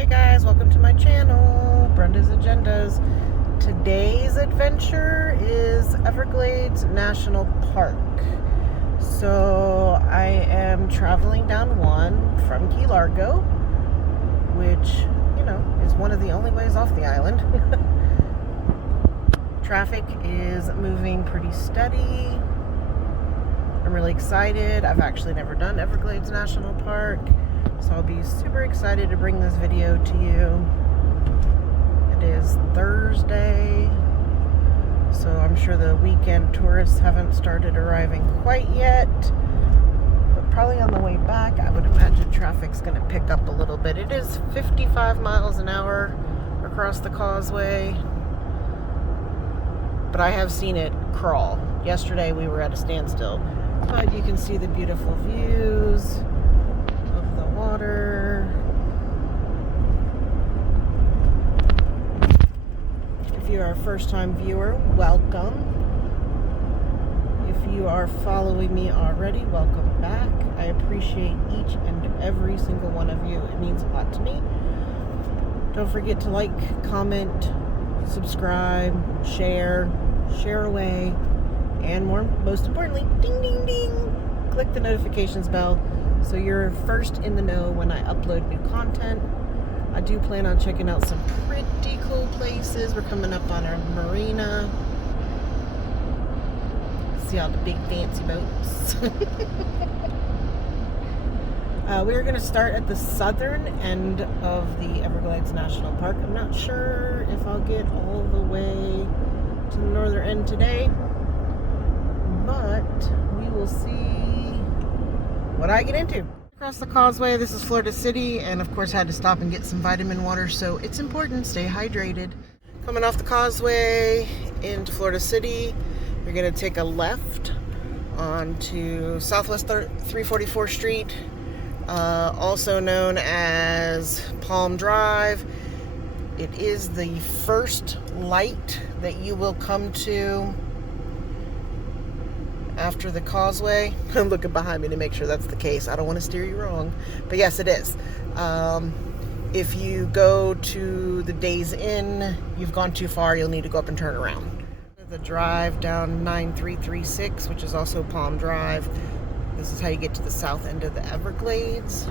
Hey guys, welcome to my channel, Brenda's Agendas. Today's adventure is Everglades National Park. So I am traveling down one from Key Largo, which, you know, is one of the only ways off the island. Traffic is moving pretty steady. I'm really excited. I've actually never done Everglades National Park, so I'll be super excited to bring this video to you. It is Thursday, so I'm sure the weekend tourists haven't started arriving quite yet, but probably on the way back I would imagine traffic's going to pick up a little bit. It is 55 miles an hour across the causeway, but I have seen it crawl. Yesterday we were at a standstill, but you can see the beautiful views of the water. If you are a first-time viewer, welcome. If you are following me already, welcome back. I appreciate each and every single one of you. It means a lot to me. Don't forget to like, comment, subscribe, share away, and most importantly, ding ding ding, click the notifications bell so you're first in the know when I upload new content. I do plan on checking out some pretty cool places. We're coming up on our marina. See all the big fancy boats. We're going to start at the southern end of the Everglades National Park. I'm not sure if I'll get all the way to the northern end today, but we will see what I get into. Across the causeway, this is Florida City, and of course had to stop and get some vitamin water, so it's important, stay hydrated. Coming off the causeway into Florida City, you're going to take a left onto Southwest 344th Street, also known as Palm Drive. It is the first light that you will come to after the causeway. I'm looking behind me to make sure that's the case. I don't want to steer you wrong, but yes, it is. If you go to the Days Inn, you've gone too far. You'll need to go up and turn around. The drive down 9336, which is also Palm Drive. This is how you get to the south end of the Everglades.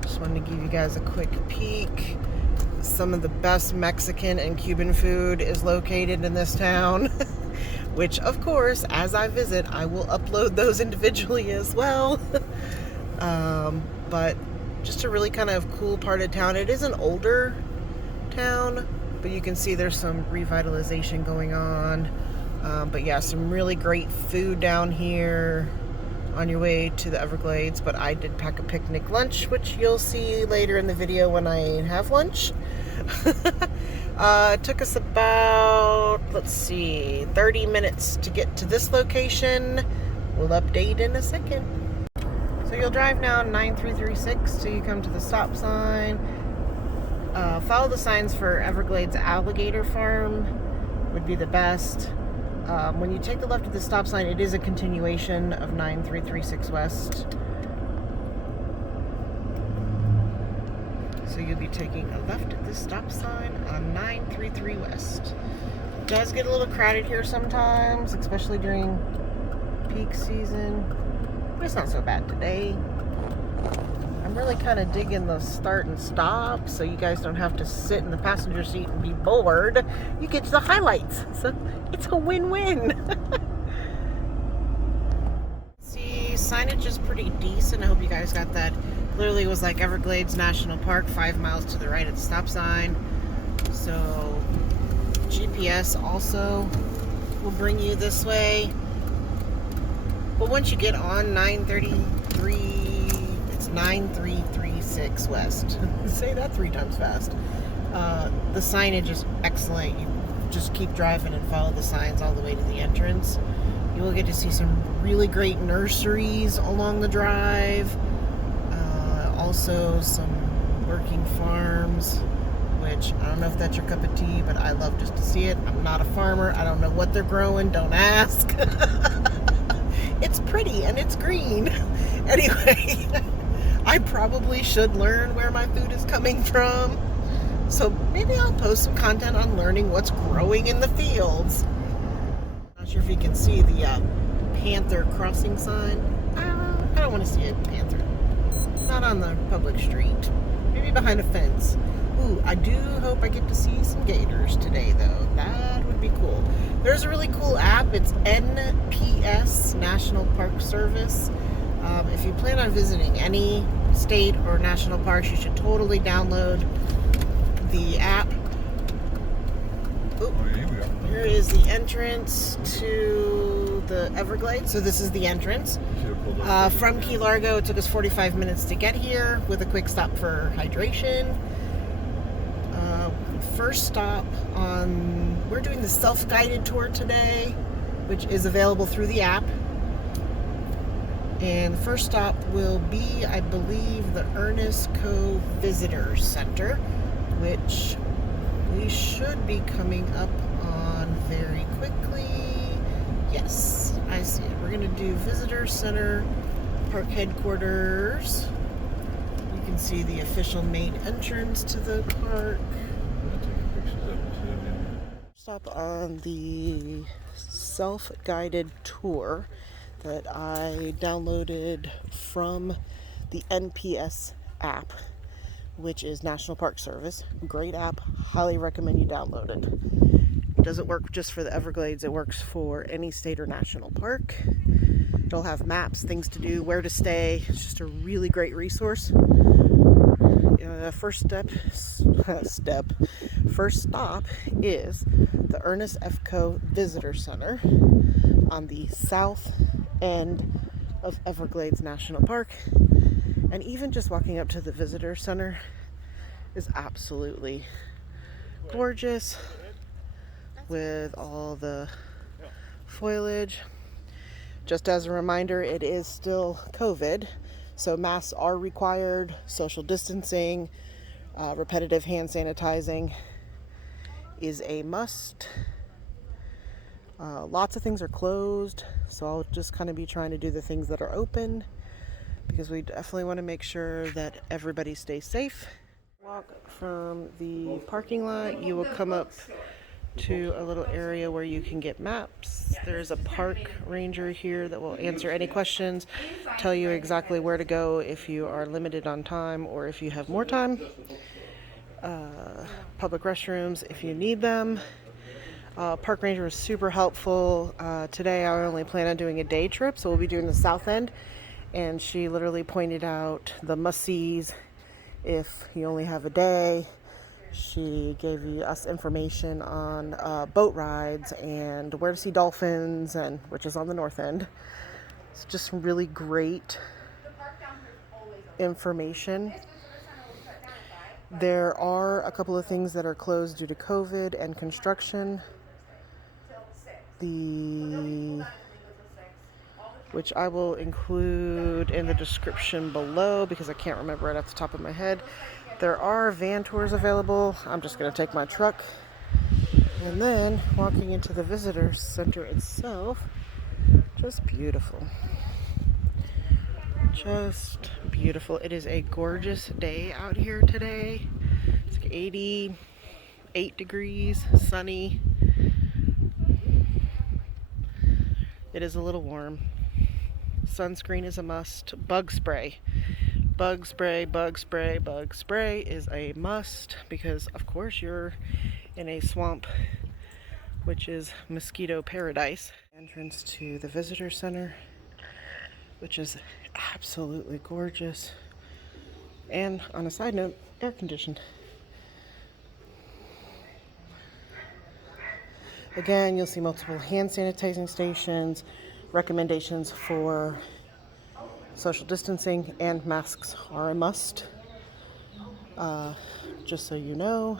Just wanted to give you guys a quick peek. Some of the best Mexican and Cuban food is located in this town. Which, of course, as I visit, I will upload those individually as well. But just a really kind of cool part of town. It is an older town, but you can see there's some revitalization going on. But yeah, some really great food down here on your way to the Everglades. But I did pack a picnic lunch, which you'll see later in the video when I have lunch. It took us about, 30 minutes to get to this location. We'll update in a second. So you'll drive now 9336 till you come to the stop sign. Follow the signs for Everglades Alligator Farm would be the best. When you take the left at the stop sign, it is a continuation of 9336 West. So you'll be taking a left at this stop sign on 933 West. It does get a little crowded here sometimes, especially during peak season, but it's not so bad today. I'm really kind of digging the start and stop, so you guys don't have to sit in the passenger seat and be bored. You get the highlights, so it's a win-win. See, signage is pretty decent. I hope you guys got that. Clearly it was like Everglades National Park, 5 miles to the right at the stop sign. So GPS also will bring you this way. But once you get on 933, it's 9336 West. Say that 3 times fast. The signage is excellent. You just keep driving and follow the signs all the way to the entrance. You will get to see some really great nurseries along the drive. Also some working farms, which I don't know if that's your cup of tea, but I love just to see it. I'm not a farmer. I don't know what they're growing. Don't ask. It's pretty and it's green. Anyway, I probably should learn where my food is coming from. So maybe I'll post some content on learning what's growing in the fields. Not sure if you can see the Panther crossing sign. I don't want to see a panther. Not on the public street. Maybe behind a fence. Ooh, I do hope I get to see some gators today, though. That would be cool. There's a really cool app. It's NPS, National Park Service. If you plan on visiting any state or national parks, you should totally download the app. Ooh, here is the entrance to the Everglades. So this is the entrance. From Key Largo, it took us 45 minutes to get here with a quick stop for hydration. First stop we're doing the self-guided tour today, which is available through the app. And the first stop will be, I believe, the Ernest Cove Visitor Center, which we should be coming up on very quickly. Yes, I see it. We're going to do Visitor Center, Park Headquarters. You can see the official main entrance to the park. Stop on the self-guided tour that I downloaded from the NPS app, which is National Park Service. Great app. Highly recommend you download it. It doesn't work just for the Everglades. It works for any state or national park. It'll have maps, things to do, where to stay. It's just a really great resource. First stop is the Ernest F. Coe Visitor Center on the south end of Everglades National Park. And even just walking up to the Visitor Center is absolutely gorgeous with all the foliage. Just as a reminder, it is still COVID, so masks are required, social distancing, repetitive hand sanitizing is a must. Lots of things are closed, so I'll just kind of be trying to do the things that are open because we definitely want to make sure that everybody stays safe. Walk from the parking lot, you will come up to a little area where you can get maps. There's a park ranger here that will answer any questions, tell you exactly where to go if you are limited on time or if you have more time. Public restrooms if you need them. Park ranger is super helpful. Today I only plan on doing a day trip, so we'll be doing the south end, and she literally pointed out the must-sees if you only have a day. She gave us information on boat rides and where to see dolphins, and which is on the north end. It's just really great information. There are a couple of things that are closed due to COVID and construction. Which I will include in the description below because I can't remember right off the top of my head. There are van tours available. I'm just going to take my truck. And then walking into the visitor center itself, just beautiful. Just beautiful. It is a gorgeous day out here today. It's like 88 degrees, sunny. It is a little warm. Sunscreen is a must. Bug spray. Bug spray, bug spray, bug spray is a must because, of course, you're in a swamp, which is mosquito paradise. Entrance to the visitor center, which is absolutely gorgeous. And on a side note, air conditioned. Again, you'll see multiple hand sanitizing stations, recommendations for social distancing, and masks are a must. Just so you know,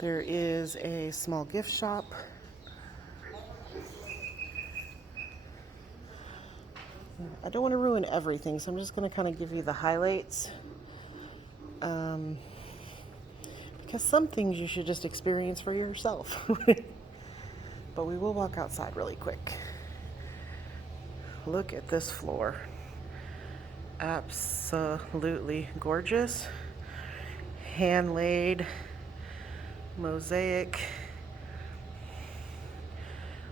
there is a small gift shop. I don't want to ruin everything, so I'm just going to kind of give you the highlights. Because some things you should just experience for yourself. But we will walk outside really quick. Look at this floor. Absolutely gorgeous. Hand-laid mosaic,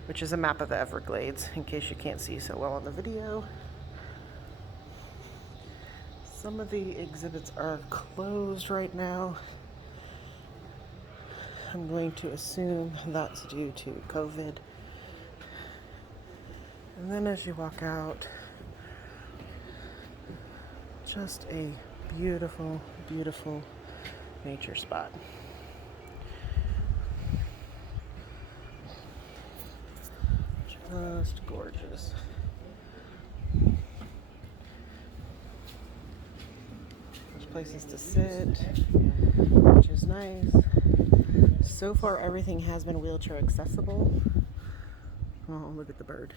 which is a map of the Everglades, in case you can't see so well on the video. Some of the exhibits are closed right now. I'm going to assume that's due to COVID. And then as you walk out, just a beautiful, beautiful nature spot. Just gorgeous. There's places to sit, which is nice. So far, everything has been wheelchair accessible. Oh, look at the bird.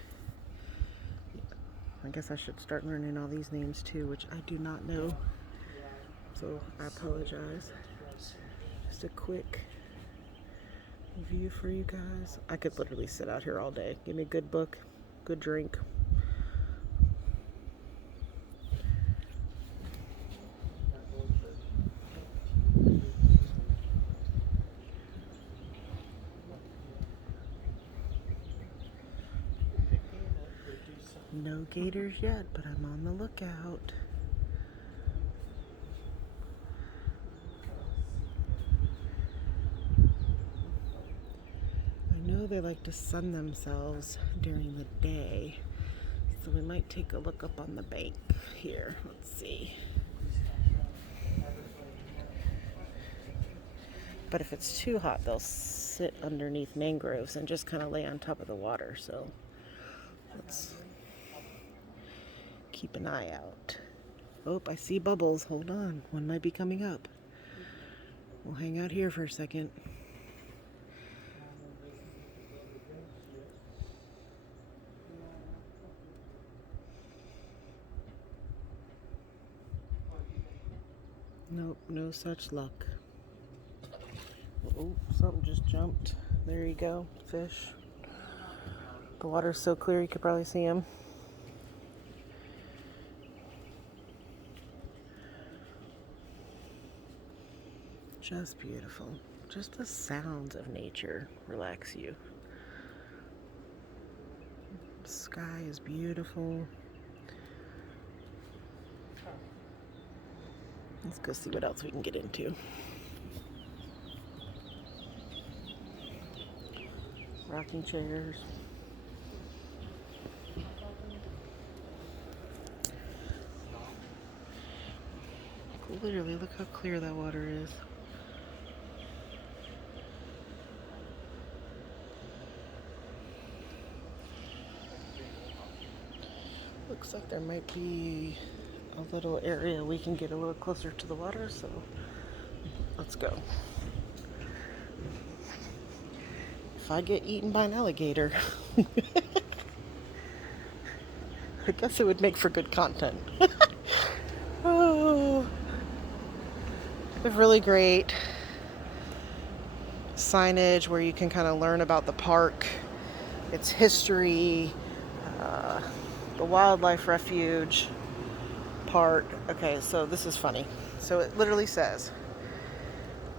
I guess I should start learning all these names too, which I do not know. So I apologize. Just a quick view for you guys. I could literally sit out here all day. Give me a good book, good drink. No gators yet, but I'm on the lookout. I know they like to sun themselves during the day, so we might take a look up on the bank here. Let's see. But if it's too hot, they'll sit underneath mangroves and just kind of lay on top of the water. So let's keep an eye out. Oh, I see bubbles. Hold on. One might be coming up. We'll hang out here for a second. Nope, no such luck. Oh, something just jumped. There you go, fish. The water's so clear you could probably see them. Just beautiful. Just the sounds of nature relax you. The sky is beautiful. Let's go see what else we can get into. Rocking chairs. Literally, look how clear that water is. Looks like there might be a little area we can get a little closer to the water, so let's go. If I get eaten by an alligator, I guess it would make for good content. Oh, we have really great signage where you can kind of learn about the park, its history, the wildlife refuge part. Okay, so this is funny. So it literally says,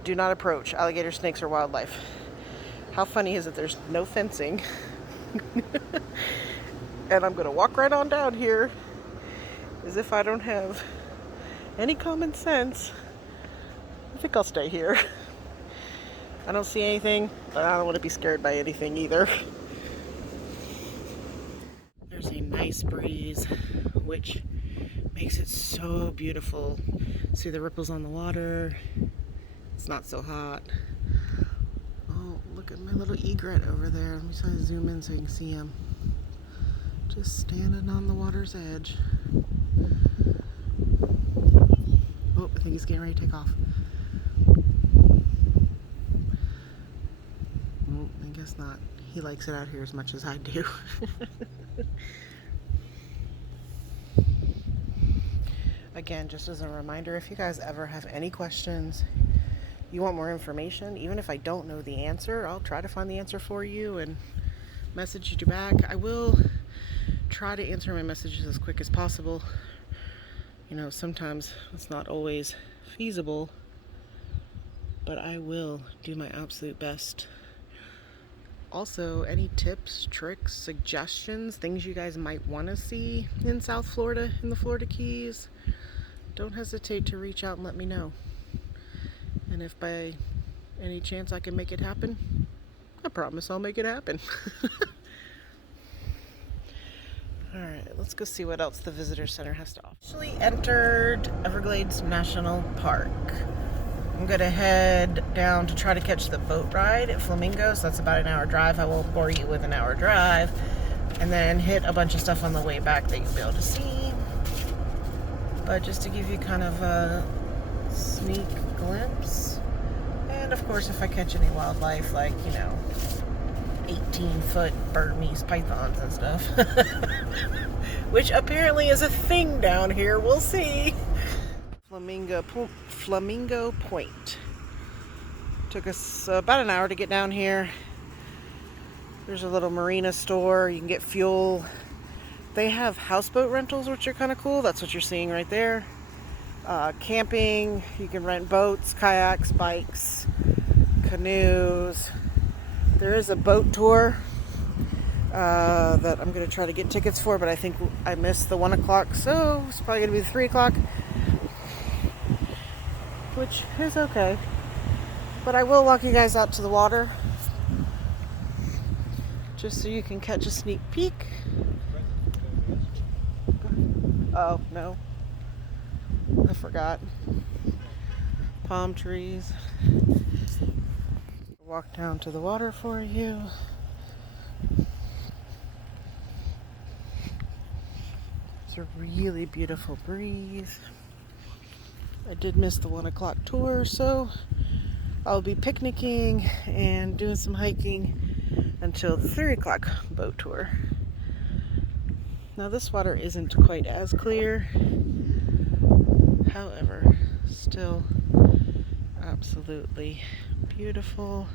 do not approach alligator, snakes, or wildlife. How funny is it there's no fencing? And I'm gonna walk right on down here as if I don't have any common sense. I think I'll stay here. I don't see anything, but I don't want to be scared by anything either. There's a nice breeze, which makes it so beautiful. See the ripples on the water. It's not so hot. Oh, look at my little egret over there. Let me try to zoom in so you can see him. Just standing on the water's edge. Oh, I think he's getting ready to take off. Oh, I guess not. He likes it out here as much as I do. Again, just as a reminder, if you guys ever have any questions, you want more information, even if I don't know the answer, I'll try to find the answer for you and message you back. I will try to answer my messages as quick as possible. You know, sometimes it's not always feasible, but I will do my absolute best. Also, any tips, tricks, suggestions, things you guys might want to see in South Florida, in the Florida Keys, don't hesitate to reach out and let me know. And if by any chance I can make it happen, I promise I'll make it happen. Alright, let's go see what else the visitor center has to offer. Actually entered Everglades National Park. I'm gonna head down to try to catch the boat ride at Flamingo, so that's about an hour drive. I won't bore you with an hour drive. And then hit a bunch of stuff on the way back that you'll be able to see. But just to give you kind of a sneak glimpse. And of course, if I catch any wildlife, like, you know, 18-foot Burmese pythons and stuff. Which apparently is a thing down here. We'll see. Flamingo Point. Took us about an hour to get down here. There's a little marina store. You can get fuel. They have houseboat rentals, which are kind of cool. That's what you're seeing right there. Camping. You can rent boats, kayaks, bikes, canoes. There is a boat tour that I'm going to try to get tickets for, but I think I missed the 1 o'clock, so it's probably going to be the 3 o'clock, which is okay. But I will walk you guys out to the water, just so you can catch a sneak peek. Oh, no. I forgot. Palm trees. Walk down to the water for you. It's a really beautiful breeze. I did miss the 1 o'clock tour, so I'll be picnicking and doing some hiking until the 3 o'clock boat tour. Now this water isn't quite as clear. However, still absolutely beautiful.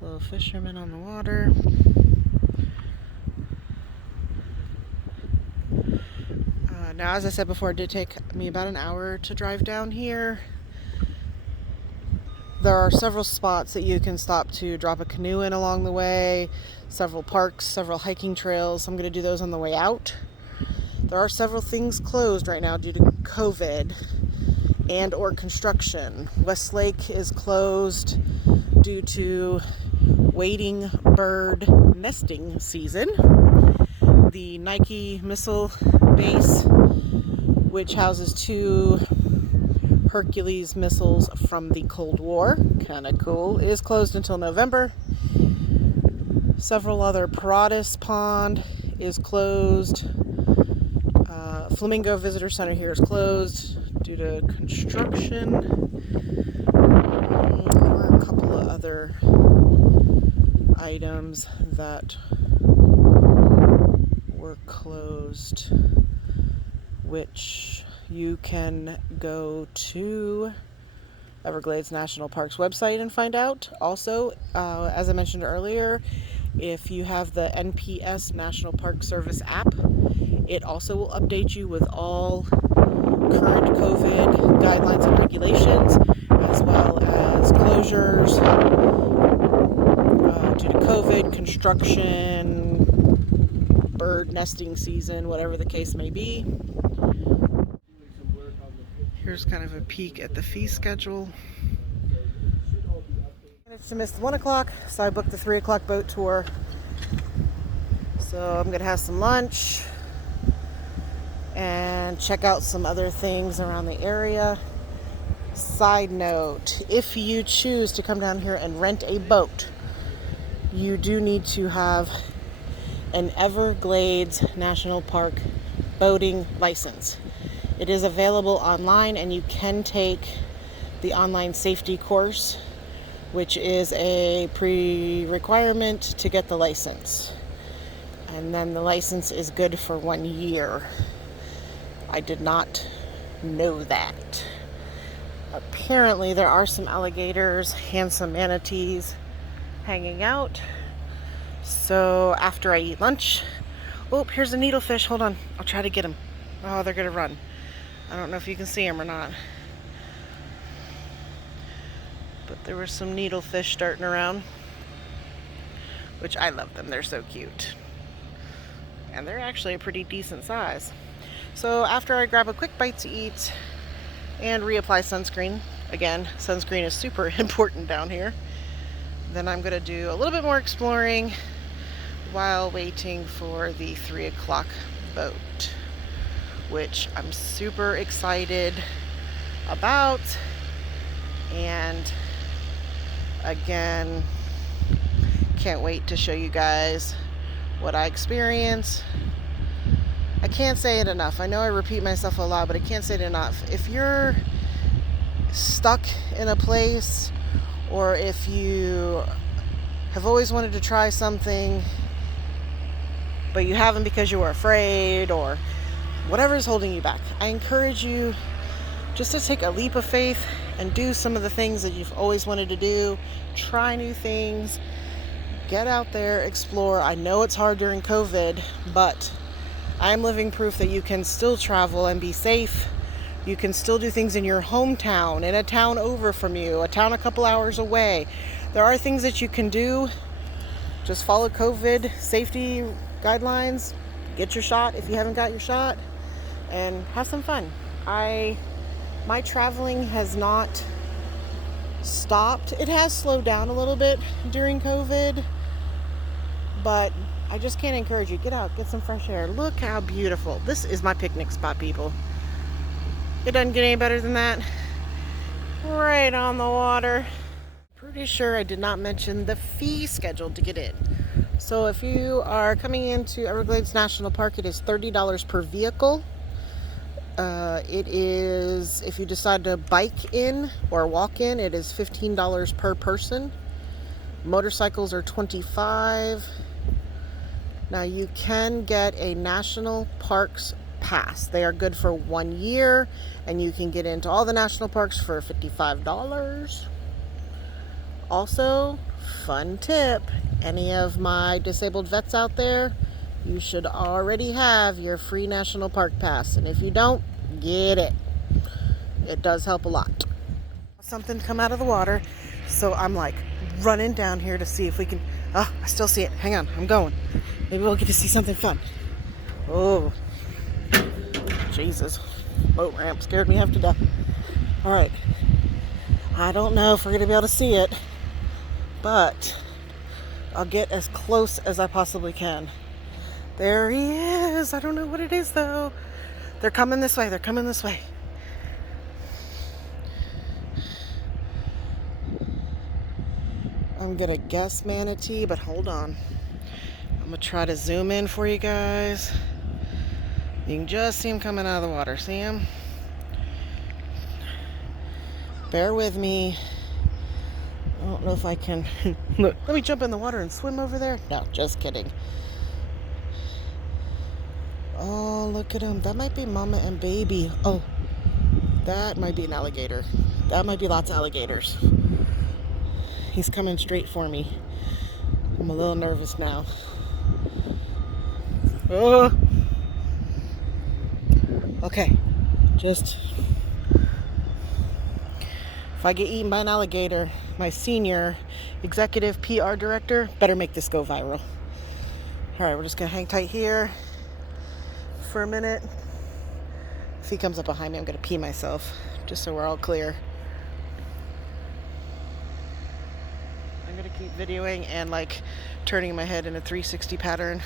Little fishermen on the water. Now, as I said before, it did take me about an hour to drive down here. There are several spots that you can stop to drop a canoe in along the way, several parks, several hiking trails. I'm going to do those on the way out. There are several things closed right now due to COVID and or construction. Westlake is closed due to waiting bird nesting season. The Nike missile base, which houses 2 Hercules missiles from the Cold War, kind of cool, is closed until November. Several other Paratus Pond is closed. Flamingo Visitor Center here is closed due to construction. There were a couple of other items that were closed, which you can go to Everglades National Park's website and find out. Also, as I mentioned earlier, if you have the NPS National Park Service app, it also will update you with all current COVID guidelines and regulations, as well as closures due to COVID, construction, bird nesting season, whatever the case may be. Here's kind of a peek at the fee schedule. Managed to miss the 1 o'clock, so I booked the 3 o'clock boat tour. So I'm going to have some lunch and check out some other things around the area. Side note, if you choose to come down here and rent a boat, you do need to have an Everglades National Park boating license. It is available online, and you can take the online safety course, which is a pre-requirement to get the license. And then the license is good for 1 year. I did not know that. Apparently there are some alligators and some manatees hanging out. So after I eat lunch, oh, here's a needlefish. Hold on, I'll try to get him. Oh, they're gonna run. I don't know if you can see them or not. But there were some needlefish darting around, which I love them. They're so cute. And they're actually a pretty decent size. So after I grab a quick bite to eat and reapply sunscreen, again, sunscreen is super important down here, then I'm going to do a little bit more exploring while waiting for the 3 o'clock boat, which I'm super excited about. And again, can't wait to show you guys what I experience. I can't say it enough. I know I repeat myself a lot, but I can't say it enough. If you're stuck in a place, or if you have always wanted to try something but you haven't because you were afraid or whatever is holding you back, I encourage you just to take a leap of faith and do some of the things that you've always wanted to do. Try new things. Get out there, explore. I know it's hard during COVID, but I'm living proof that you can still travel and be safe. You can still do things in your hometown, in a town over from you, a town a couple hours away. There are things that you can do. Just follow COVID safety guidelines. Get your shot if you haven't got your shot, and have some fun. My traveling has not stopped. It has slowed down a little bit during COVID, but I just can't encourage you. Get out, get some fresh air. Look how beautiful. This is my picnic spot, people. It doesn't get any better than that. Right on the water. Pretty sure I did not mention the fee schedule to get in. So if you are coming into Everglades National Park, it is $30 per vehicle. It is, if you decide to bike in or walk in, it is $15 per person. Motorcycles are $25. Now you can get a national parks pass. They are good for 1 year, and you can get into all the national parks for $55. Also, fun tip, any of my disabled vets out there, you should already have your free national park pass, and if you don't, get it. It does help a lot. Something come out of the water, so I'm like running down here to see if we can. Oh, I still see it. Hang on, I'm going. Maybe we'll get to see something fun. Oh, Jesus. Boat ramp scared me half to death. All right. I don't know if we're going to be able to see it, but I'll get as close as I possibly can. There he is. I don't know what it is, though. They're coming this way. They're coming this way. I'm going to guess manatee, but hold on. I'm going to try to zoom in for you guys. You can just see him coming out of the water. See him? Bear with me. I don't know if I can. Look, let me jump in the water and swim over there. No, just kidding. Oh, look at him. That might be mama and baby. Oh, that might be an alligator. That might be lots of alligators. He's coming straight for me. I'm a little nervous now. Oh. Okay. Just. If I get eaten by an alligator, my senior executive PR director better make this go viral. All right, we're just going to hang tight here for a minute. If he comes up behind me, I'm going to pee myself, just so we're all clear. I'm going to keep videoing and like turning my head in a 360 pattern.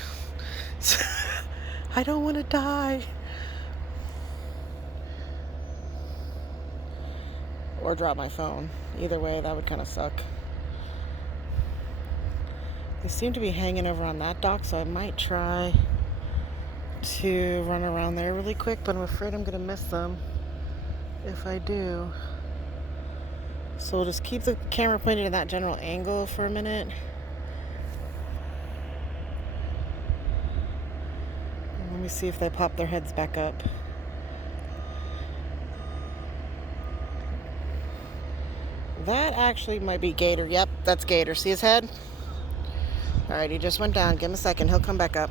I don't want to die. Or drop my phone. Either way, that would kind of suck. They seem to be hanging over on that dock, so I might try to run around there really quick, but I'm afraid I'm going to miss them if I do. So we'll just keep the camera pointed in that general angle for a minute. And let me see if they pop their heads back up. That actually might be Gator. Yep, that's Gator. See his head? Alright, he just went down. Give him a second. He'll come back up.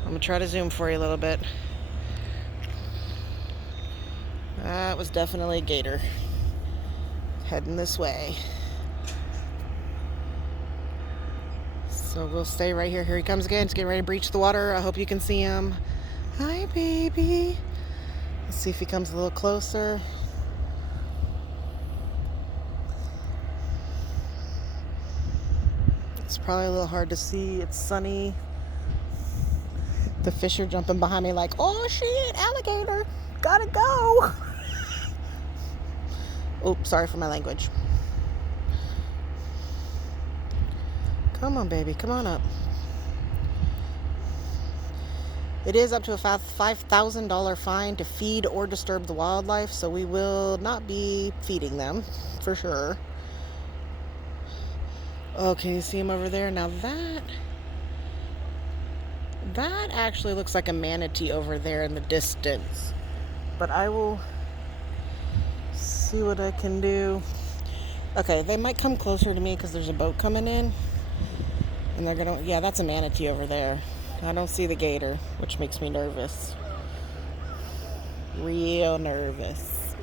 I'm going to try to zoom for you a little bit. That was definitely a gator. Heading this way. So we'll stay right here. Here he comes again. He's getting ready to breach the water. I hope you can see him. Hi, baby. Let's see if he comes a little closer. It's probably a little hard to see. It's sunny. The fish are jumping behind me like, oh shit, alligator. Gotta go. Oops, sorry for my language. Come on, baby. Come on up. It is up to a $5,000 fine to feed or disturb the wildlife, so we will not be feeding them, for sure. Oh, can you see him over there? Now that actually looks like a manatee over there in the distance. But I will see what I can do. Okay, they might come closer to me because there's a boat coming in. And they're gonna, yeah, that's a manatee over there. I don't see the gator, which makes me nervous. Real nervous.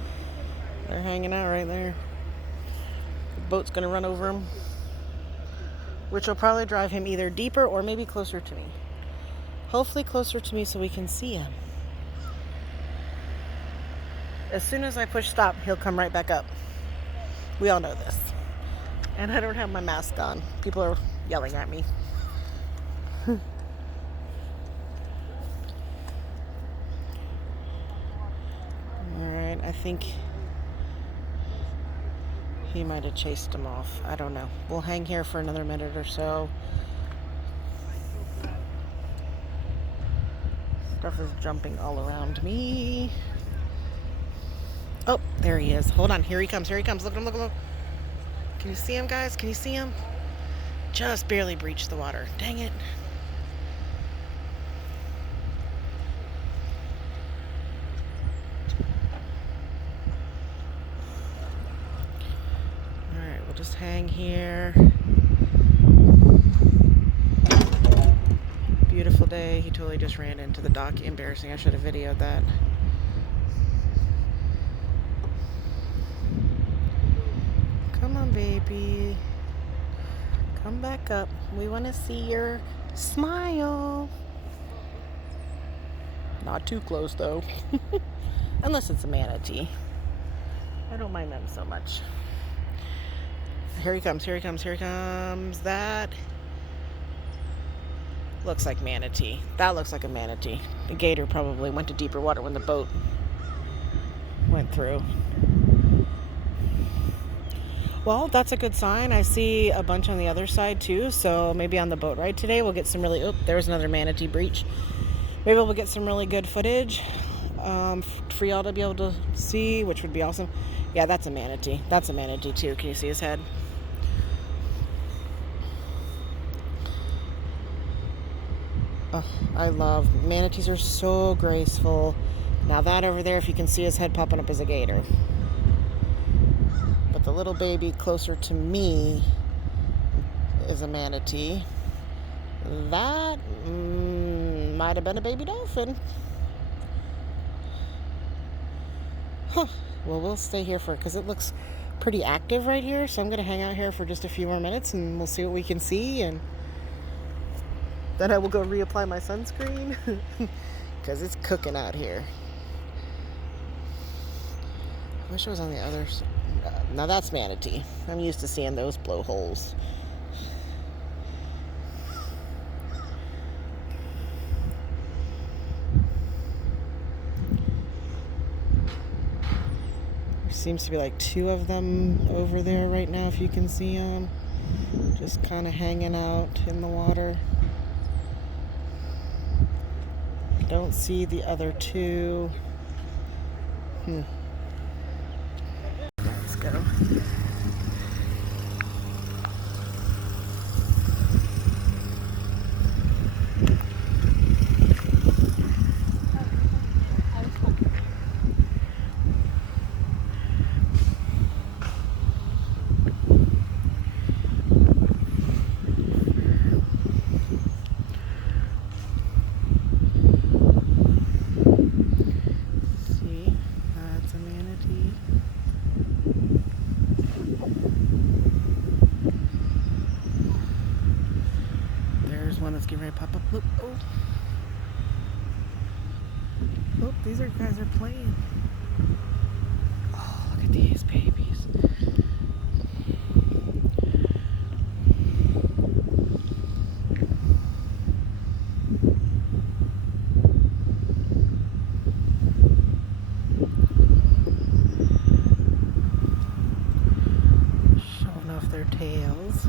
They're hanging out right there. The boat's gonna run over him, which will probably drive him either deeper or maybe closer to me. Hopefully closer to me so we can see him. As soon as I push stop, he'll come right back up. We all know this. And I don't have my mask on. People are yelling at me. Alright, I think he might have chased him off. I don't know. We'll hang here for another minute or so. Stuff is jumping all around me. Oh, there he is. Hold on. Here he comes. Here he comes. Look at him. Look at him. Can you see him, guys? Can you see him? Just barely breached the water. Dang it. Alright, we'll just hang here. Beautiful day. He totally just ran into the dock. Embarrassing. I should have videoed that. Come on, baby. Come back up. We want to see your smile. Not too close, though. Unless it's a manatee. I don't mind them so much. Here he comes. Here he comes. Here he comes. That looks like manatee. That looks like a manatee. The gator probably went to deeper water when the boat went through. Well, that's a good sign. I see a bunch on the other side too, so maybe on the boat ride today we'll get some really... Oh, there's another manatee breach. Maybe we'll get some really good footage for y'all to be able to see, which would be awesome. Yeah, that's a manatee. That's a manatee too. Can you see his head? Oh, I love... Manatees are so graceful. Now that over there, if you can see his head popping up, is a gator. The little baby closer to me is a manatee. That might have been a baby dolphin. Huh. Well, we'll stay here for it because it looks pretty active right here. So I'm going to hang out here for just a few more minutes and we'll see what we can see. And then I will go reapply my sunscreen because it's cooking out here. I wish it was on the other side. Now that's manatee. I'm used to seeing those blowholes. There seems to be like two of them over there right now, if you can see them. Just kind of hanging out in the water. Don't see the other two. Let's go. that's getting ready to pop up. Look, oh. Oh, these guys are playing. Oh, look at these babies. Showing off their tails.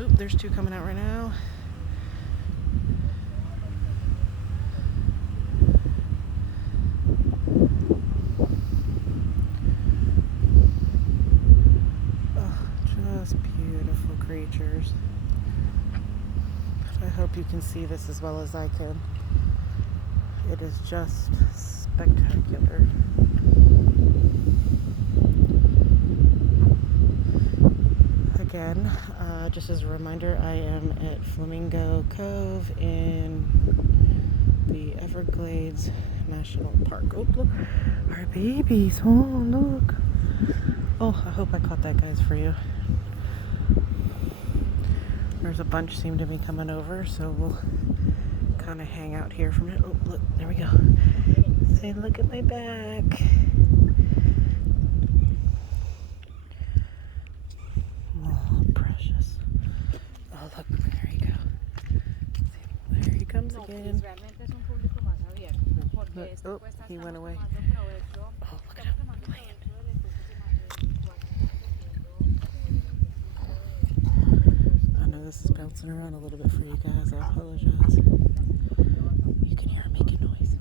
Oop, there's two coming out right now. Just beautiful creatures. I hope you can see this as well as I can. It is just spectacular. Again, just as a reminder, I am at Flamingo Cove in the Everglades National Park. Oh, look, our babies. Oh, look. Oh, I hope I caught that, guys, for you. There's a bunch seem to be coming over, so we'll kind of hang out here for a minute. Oh, look, there we go. Say, look at my back. Oh, precious. Oh, look, there you go. There he comes again. Look, oh, he went away. Oh, look at him playing. I know this is bouncing around a little bit for you guys. I apologize. You can hear him making noise.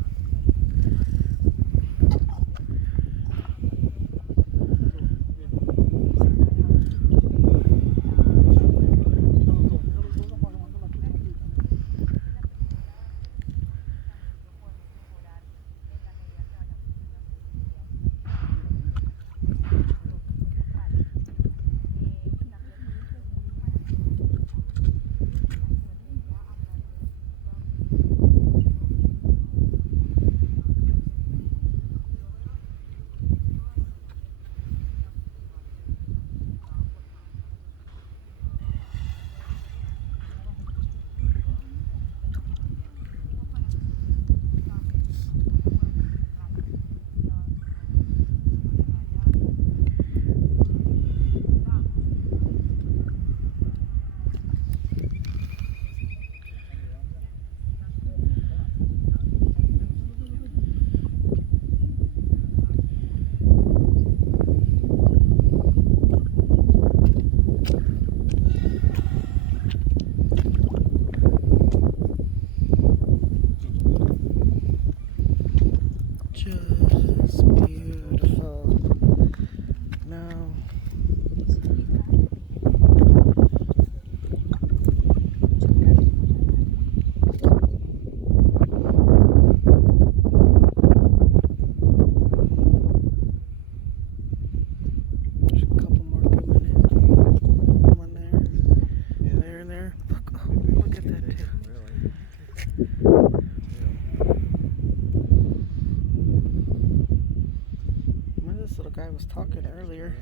Guy was talking earlier.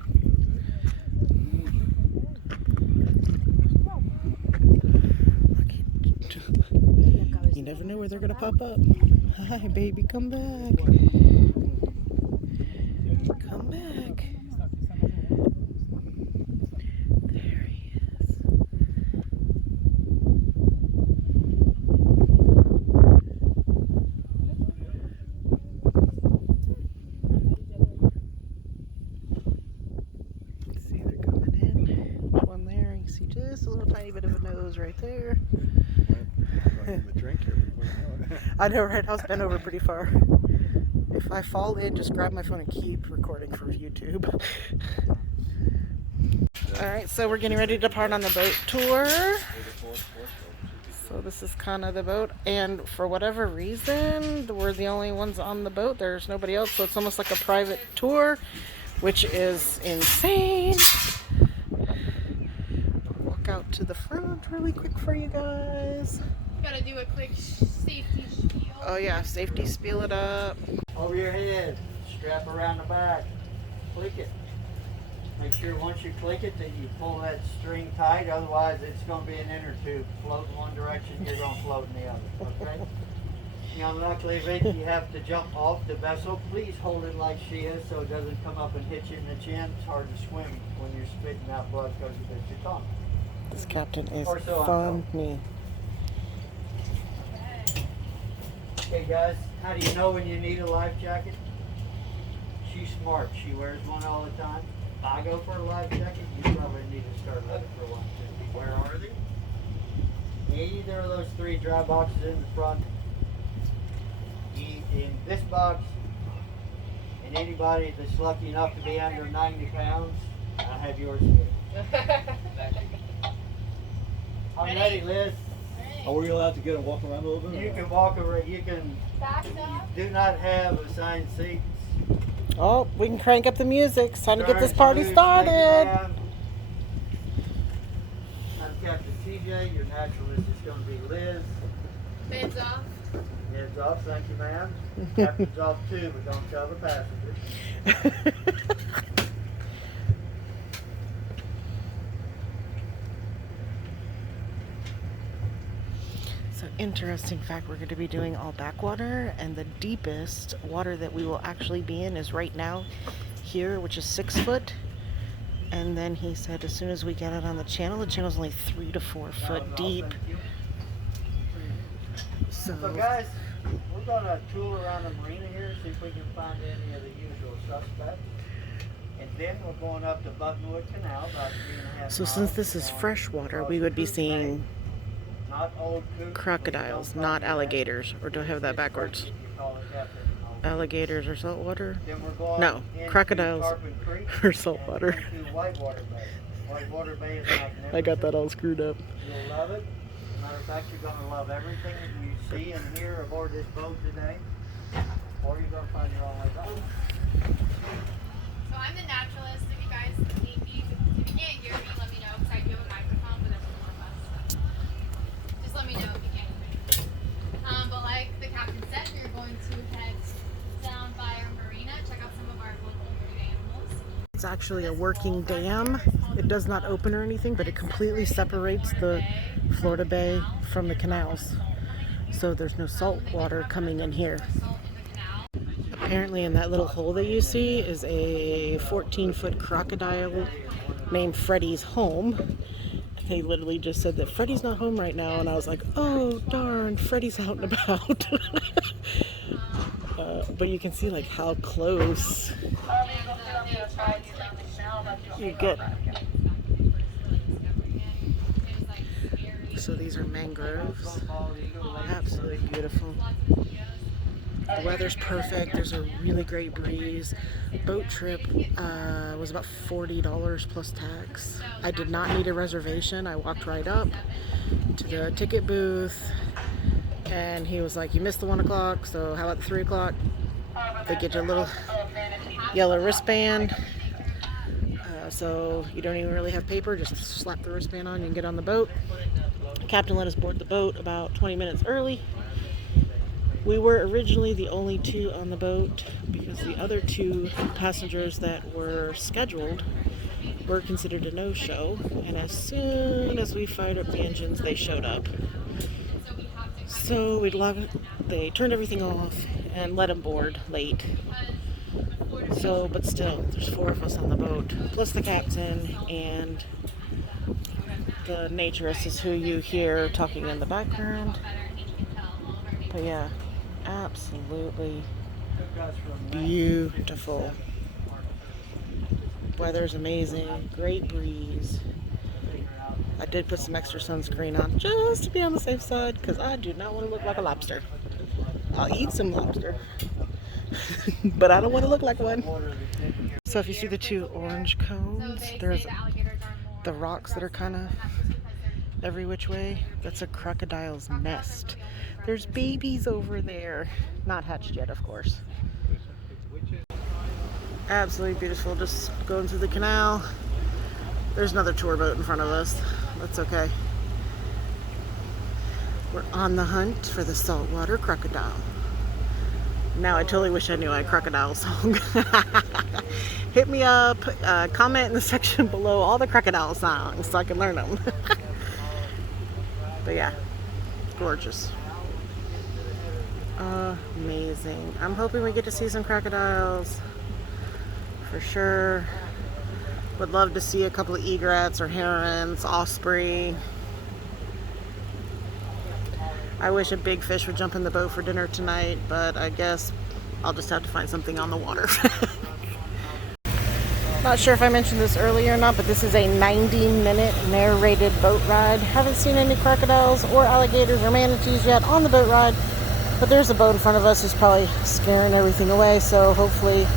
You never know where they're gonna pop up. Hi, baby, come back. Come back. There he is. See just a little tiny bit of a nose right there. I know, right? I was bent over pretty far. If I fall in, just grab my phone and keep recording for YouTube. Alright, so we're getting ready to depart on the boat tour. So this is kind of the boat, and for whatever reason, we're the only ones on the boat. There's nobody else, so it's almost like a private tour, which is insane. Out to the front really quick for you guys. Gotta do a quick safety spiel. Oh yeah, safety spiel it up. Over your head, strap around the back, click it. Make sure once you click it that you pull that string tight, otherwise it's going to be an inner tube. Float in one direction, you're going to float in the other, okay? Now luckily if you have to jump off the vessel, please hold it like she is so it doesn't come up and hit you in the chin. It's hard to swim when you're spitting out blood because it hits your tongue. This captain is Or so I'm funny. Okay guys, how do you know when you need a life jacket? She's smart. She wears one all the time. If I go for a life jacket, you probably need to start looking for one too. Where are they? Either of those 3 dry boxes in the front. In this box, and anybody that's lucky enough to be under 90 pounds, I have yours here. I'm ready, Liz. Are we allowed to get and walk around a little bit? You can walk around. You can. Do not have assigned seats. Oh, we can crank up the music. It's time to get this Turn party loose, started. I'm Captain TJ. Your naturalist is going to be Liz. Heads off. Heads off, thank you, ma'am. Captain's off too, but don't tell the passengers. So interesting fact, we're going to be doing all backwater, and the deepest water that we will actually be in is right now here, which is 6 foot. And then he said as soon as we get it on the channel's only 3 to 4 foot deep. So guys, we're going to tool around the marina here, see if we can find any of the usual suspects. And then we're going up the Buttonwood Canal, about 3.5 So miles, since this is freshwater, we would be seeing not old coot, crocodiles, not alligators. Or do I have that backwards? Alligators or saltwater? Then we're going No, into crocodiles Tarpon Creek or saltwater. and into Whitewater Bay. Whitewater Bay is magnificent. I got that all screwed up. You'll love it. Matter of fact, you're going to love everything that you see and hear aboard this boat today, or you're going to find your own way back. So I'm the naturalist. If you guys need me, if you can't hear me, let me know because I do have a microphone, but there's more of us. So just let me know if you can't hear me. But like the captain said, we're going to head down by our marina, check out some of our local marine animals. It's actually a working dam. It does not open or anything, but it completely separates the Florida Bay from the canals. So there's no salt water coming in here. Apparently in that little hole that you see is a 14-foot crocodile named Freddy's home. They literally just said that Freddy's not home right now, and I was like, oh darn, Freddy's out and about. But you can see like how close you get. So these are mangroves. Absolutely beautiful. The weather's perfect. There's a really great breeze. Boat trip was about $40 plus tax. I did not need a reservation. I walked right up to the ticket booth, and he was like, you missed the 1 o'clock, so how about the 3 o'clock? They get you a little yellow wristband. So you don't even really have paper, just slap the wristband on, you can get on the boat. The captain let us board the boat about 20 minutes early. We were originally the only 2 on the boat because the other 2 passengers that were scheduled were considered a no-show, and as soon as we fired up the engines, they showed up. So they turned everything off and let them board late. So, but still, there's 4 of us on the boat, plus the captain and the naturist is who you hear talking in the background. But yeah, absolutely beautiful. Weather's amazing, great breeze. I did put some extra sunscreen on just to be on the safe side because I do not want to look like a lobster. I'll eat some lobster, but I don't want to look like one. So if you see the 2 orange cones, there's the rocks that are kind of every which way. That's a crocodile's nest. There's babies over there. Not hatched yet, of course. Absolutely beautiful. Just going through the canal. There's another tour boat in front of us. That's okay. We're on the hunt for the saltwater crocodile. Now I totally wish I knew a crocodile song. Hit me up, comment in the section below all the crocodile songs so I can learn them. But yeah, gorgeous. Amazing. I'm hoping we get to see some crocodiles for sure. Would love to see a couple of egrets or herons, osprey. I wish a big fish would jump in the boat for dinner tonight, but I guess I'll just have to find something on the water. Not sure if I mentioned this earlier or not, but this is a 90-minute narrated boat ride. Haven't seen any crocodiles or alligators or manatees yet on the boat ride, but there's a boat in front of us who's probably scaring everything away, so hopefully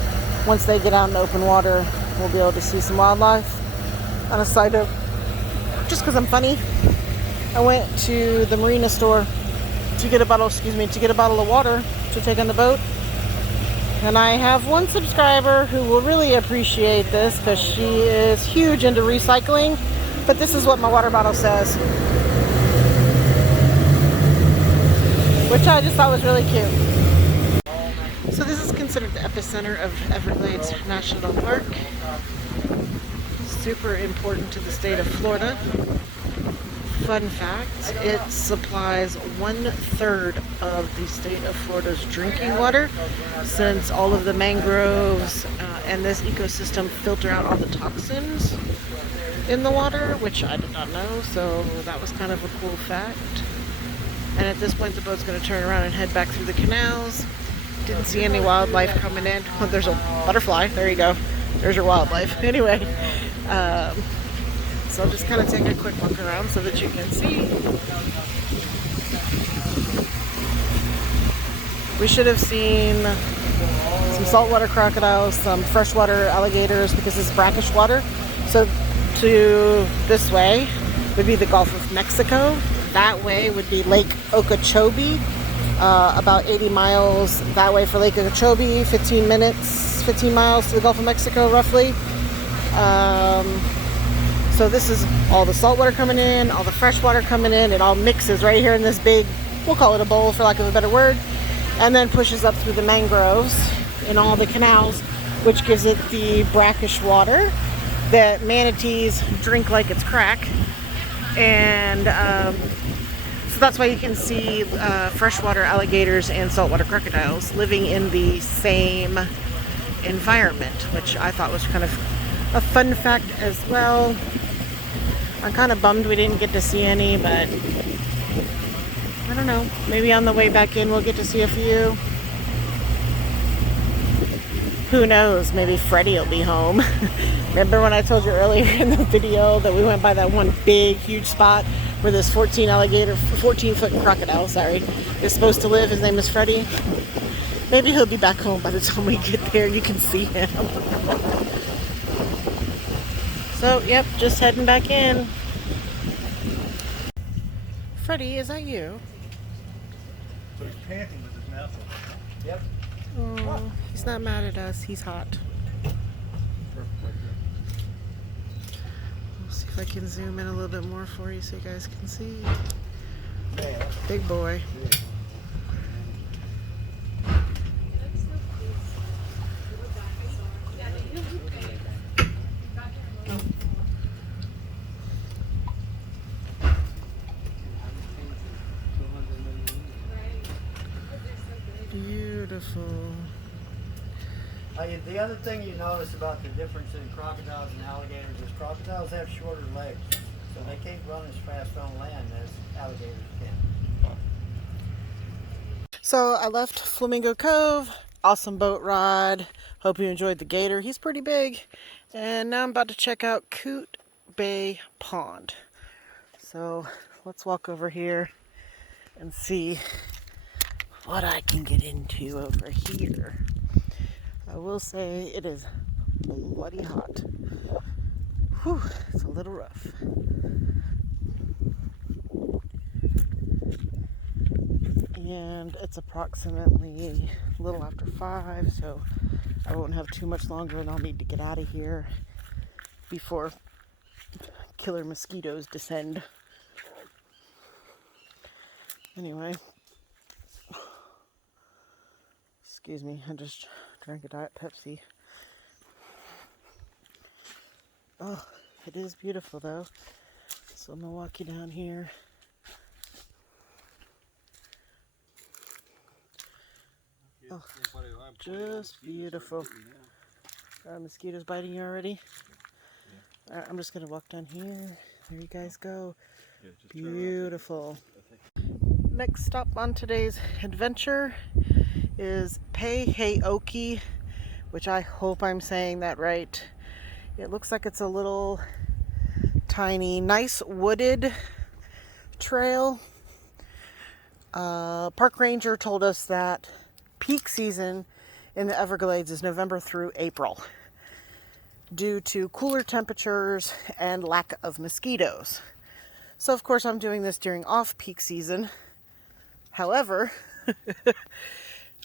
once they get out in the open water, we'll be able to see some wildlife. On a side note, just because I'm funny, I went to the marina store to get a bottle of water to take on the boat. And I have one subscriber who will really appreciate this because she is huge into recycling. But this is what my water bottle says, which I just thought was really cute. So this is considered the epicenter of Everglades National Park. Super important to the state of Florida. Fun fact, it supplies 1/3 of the state of Florida's drinking water, since all of the mangroves and this ecosystem filter out all the toxins in the water, which I did not know, so that was kind of a cool fact. And at this point the boat's going to turn around and head back through the canals. Didn't see any wildlife coming in. Oh, there's a butterfly. There you go. There's your wildlife. Anyway, so I'll just kind of take a quick look around so that you can see. We should have seen some saltwater crocodiles, some freshwater alligators, because it's brackish water. So to this way would be the Gulf of Mexico. That way would be Lake Okeechobee, about 80 miles that way for Lake Okeechobee, 15 miles to the Gulf of Mexico roughly. So this is all the salt water coming in, all the fresh water coming in. It all mixes right here in this big, we'll call it a bowl for lack of a better word, and then pushes up through the mangroves in all the canals, which gives it the brackish water that manatees drink like it's crack. And so that's why you can see freshwater alligators and saltwater crocodiles living in the same environment, which I thought was kind of a fun fact as well. I'm kind of bummed we didn't get to see any, but I don't know. Maybe on the way back in we'll get to see a few. Who knows? Maybe Freddie will be home. Remember when I told you earlier in the video that we went by that one big, huge spot where this 14-foot crocodile, is supposed to live? His name is Freddie. Maybe he'll be back home by the time we get there. You can see him. So, yep, just heading back in. Freddie, is that you? So he's panting with his mouth open. Yep. Oh, he's not mad at us. He's hot. We'll see if I can zoom in a little bit more for you so you guys can see. Big boy. Beautiful. The other thing you notice about the difference in crocodiles and alligators is crocodiles have shorter legs, so they can't run as fast on land as alligators can. So I left Flamingo Cove. Awesome boat ride. Hope you enjoyed the gator. He's pretty big. And now I'm about to check out Coot Bay Pond. So let's walk over here and see what I can get into over here. I will say it is bloody hot. Whew, it's a little rough. And it's approximately a little after 5, so I won't have too much longer and I'll need to get out of here before killer mosquitoes descend. Anyway, Excuse me, I just drank a Diet Pepsi. Oh, it is beautiful though. So I'm gonna walk you down here. Oh, just beautiful. Are mosquitoes biting you already? Alright, I'm just gonna walk down here. There you guys go. Beautiful. Next stop on today's adventure is Pehaoki, which I hope I'm saying that right. It looks like it's a little tiny, nice wooded trail. Park ranger told us that peak season in the Everglades is November through April due to cooler temperatures and lack of mosquitoes. So of course I'm doing this during off-peak season. However,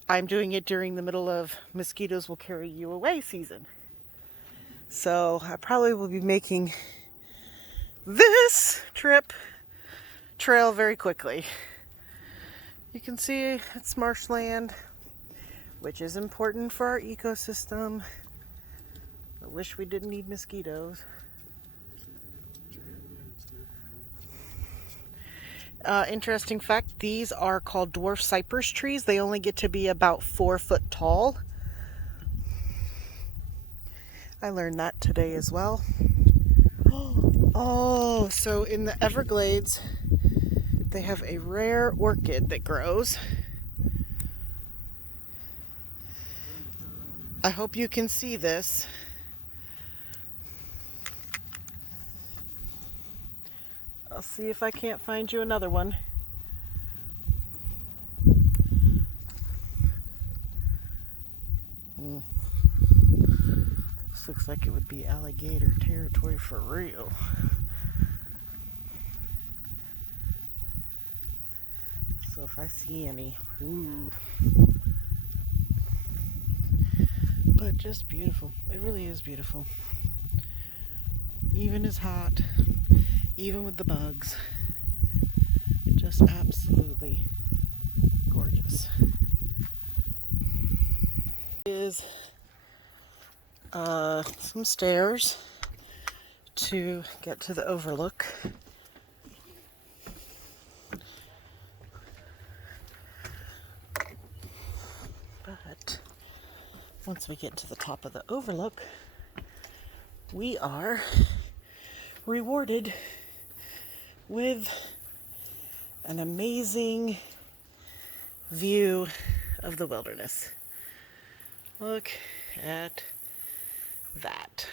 I'm doing it during the middle of mosquitoes will carry you away season. So I probably will be making this trail very quickly. You can see it's marshland, which is important for our ecosystem. I wish we didn't need mosquitoes. Interesting fact, these are called dwarf cypress trees. They only get to be about 4 foot tall. I learned that today as well. Oh, so in the Everglades, they have a rare orchid that grows. I hope you can see this. I'll see if I can't find you another one. This looks like it would be alligator territory for real. So if I see any, ooh. But just beautiful. It really is beautiful. Even as hot, even with the bugs. Just absolutely gorgeous. Is some stairs to get to the overlook. But once we get to the top of the overlook, we are rewarded with an amazing view of the wilderness. Look at that.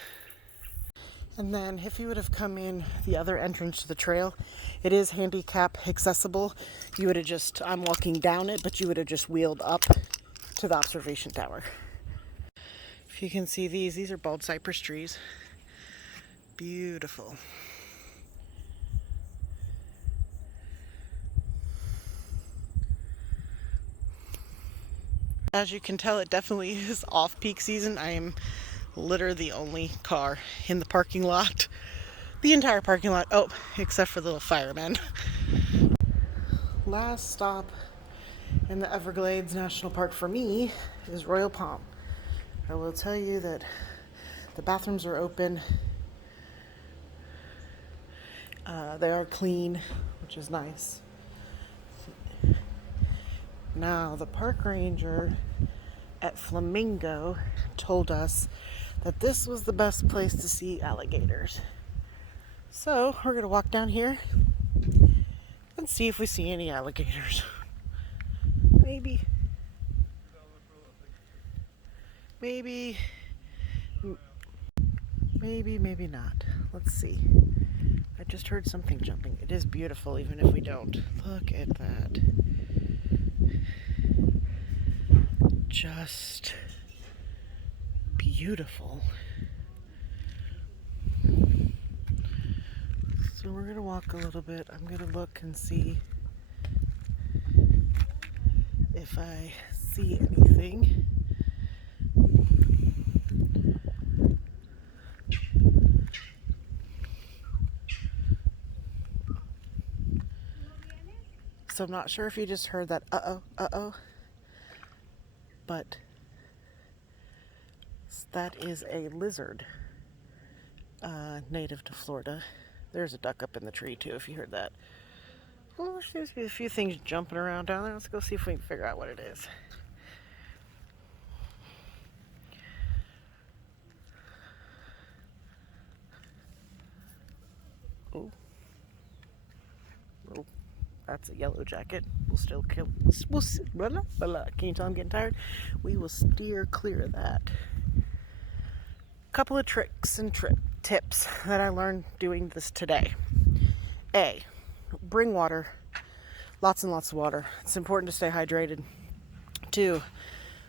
And then if you would have come in the other entrance to the trail, it is handicap accessible. You would have just, I'm walking down it, but you would have just wheeled up to the observation tower. If you can see these are bald cypress trees. Beautiful. As you can tell, it definitely is off-peak season. I am literally the only car in the parking lot. The entire parking lot. Oh, except for the little firemen. Last stop in the Everglades National Park for me is Royal Palm. I will tell you that the bathrooms are open. They are clean, which is nice. Now, the park ranger at Flamingo told us that this was the best place to see alligators. So, we're going to walk down here and see if we see any alligators. Maybe, maybe not. Let's see. I just heard something jumping. It is beautiful, even if we don't. Look at that. Just beautiful. So we're gonna walk a little bit. I'm gonna look and see if I see anything. So I'm not sure if you just heard that uh-oh. but that is a lizard native to Florida. There's a duck up in the tree too, if you heard that. Well, there's a few things jumping around down there. Let's go see if we can figure out what it is. Oh. Oh, that's a yellow jacket. We'll still kill. We'll see. Blah, blah, blah. Can you tell I'm getting tired? We will steer clear of that. Couple of tricks and tips that I learned doing this today. A, bring water. Lots and lots of water. It's important to stay hydrated. 2,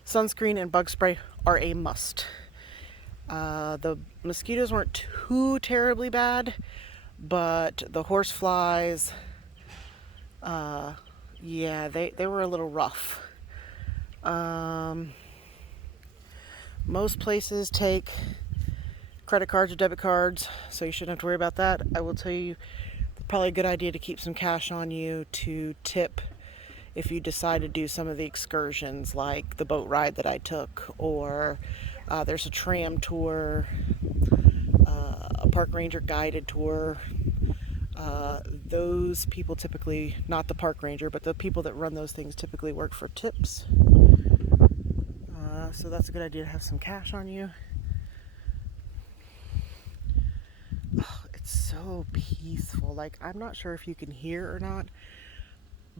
sunscreen and bug spray are a must. The mosquitoes weren't too terribly bad, but the horse flies, yeah, they were a little rough. Most places take credit cards or debit cards, so you shouldn't have to worry about that. I will tell you, probably a good idea to keep some cash on you to tip if you decide to do some of the excursions, like the boat ride that I took, or there's a tram tour, a park ranger guided tour. Those people typically, not the park ranger, but the people that run those things typically work for tips. So that's a good idea to have some cash on you. Oh, it's so peaceful. Like, I'm not sure if you can hear or not,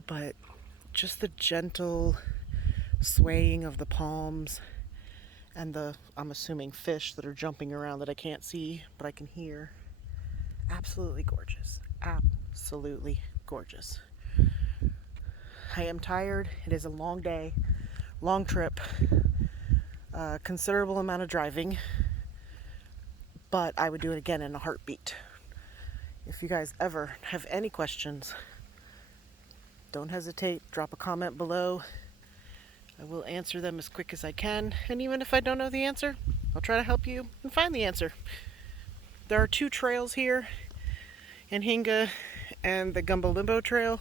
but just the gentle swaying of the palms and the, I'm assuming, fish that are jumping around that I can't see, but I can hear. Absolutely gorgeous. Absolutely gorgeous. I am tired. It is a long day, long trip, considerable amount of driving, but I would do it again in a heartbeat. If you guys ever have any questions, don't hesitate. Drop a comment below. I will answer them as quick as I can. And even if I don't know the answer, I'll try to help you and find the answer. There are 2 trails here in Hinga and the Gumbo Limbo Trail.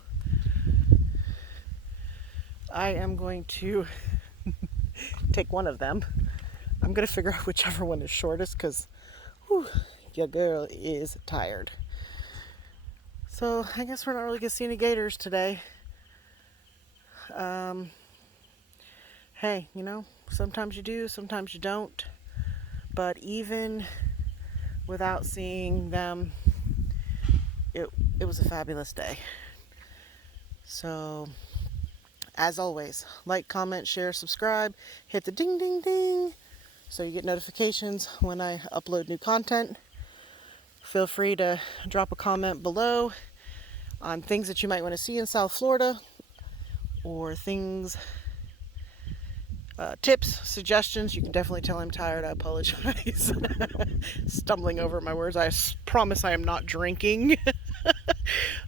I am going to take one of them. I'm going to figure out whichever one is shortest because your girl is tired. So I guess we're not really going to see any gators today. Hey, you know, sometimes you do, sometimes you don't. But even without seeing them, it was a fabulous day. So, as always, like, comment, share, subscribe, hit the ding, ding, ding, so you get notifications when I upload new content. Feel free to drop a comment below on things that you might want to see in South Florida, or things, tips, suggestions. You can definitely tell I'm tired. I apologize. Stumbling over my words. I promise I am not drinking.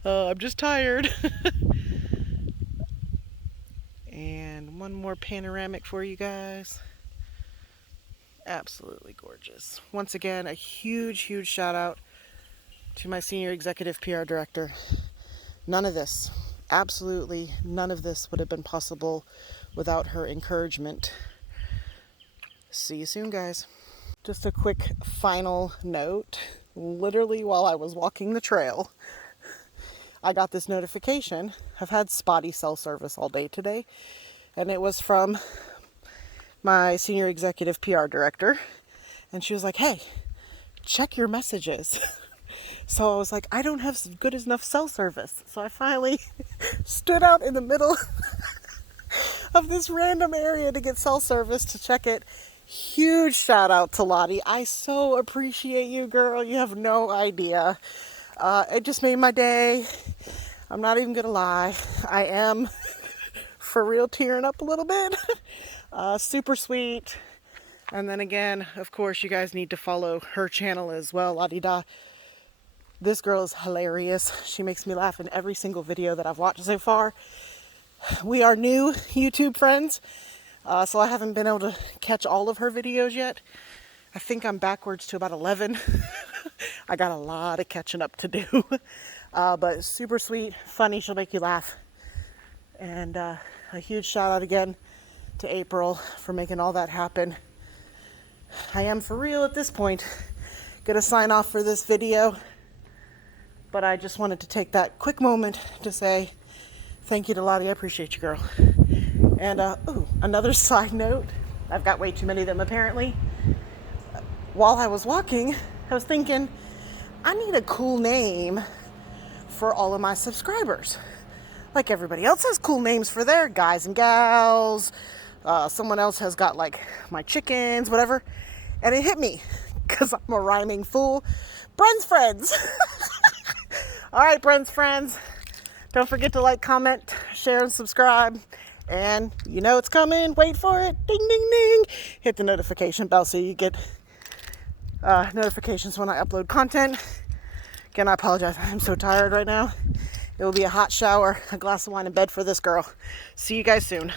I'm just tired. And one more panoramic for you guys. Absolutely gorgeous. Once again, a huge, huge shout out to my senior executive PR director. None of this, absolutely none of this would have been possible without her encouragement. See you soon, guys. Just a quick final note. Literally while I was walking the trail, I got this notification. I've had spotty cell service all day today, and it was from my senior executive PR director, and she was like, hey, check your messages. So I was like, I don't have good enough cell service. So I finally stood out in the middle of this random area to get cell service to check it. Huge shout out to Lottie. I so appreciate you, girl. You have no idea. It just made my day. I'm not even gonna lie. I am for real tearing up a little bit. Super sweet. And then again, of course, you guys need to follow her channel as well. La-di-da. This girl is hilarious. She makes me laugh in every single video that I've watched so far. We are new YouTube friends, so I haven't been able to catch all of her videos yet. I think I'm backwards to about 11. I got a lot of catching up to do. But super sweet, funny, she'll make you laugh. And a huge shout out again to April for making all that happen. I am for real at this point gonna sign off for this video, but I just wanted to take that quick moment to say thank you to Lottie. I appreciate you, girl. And another side note, I've got way too many of them apparently. While I was walking, I was thinking, I need a cool name for all of my subscribers. Like everybody else has cool names for their guys and gals. Someone else has got like my chickens, whatever. And it hit me because I'm a rhyming fool. Bren's friends. All right, Bren's friends. Don't forget to like, comment, share, and subscribe. And you know it's coming. Wait for it. Ding, ding, ding. Hit the notification bell so you get notifications when I upload content. Again, I apologize. I'm so tired right now. It will be a hot shower, a glass of wine in bed for this girl. See you guys soon.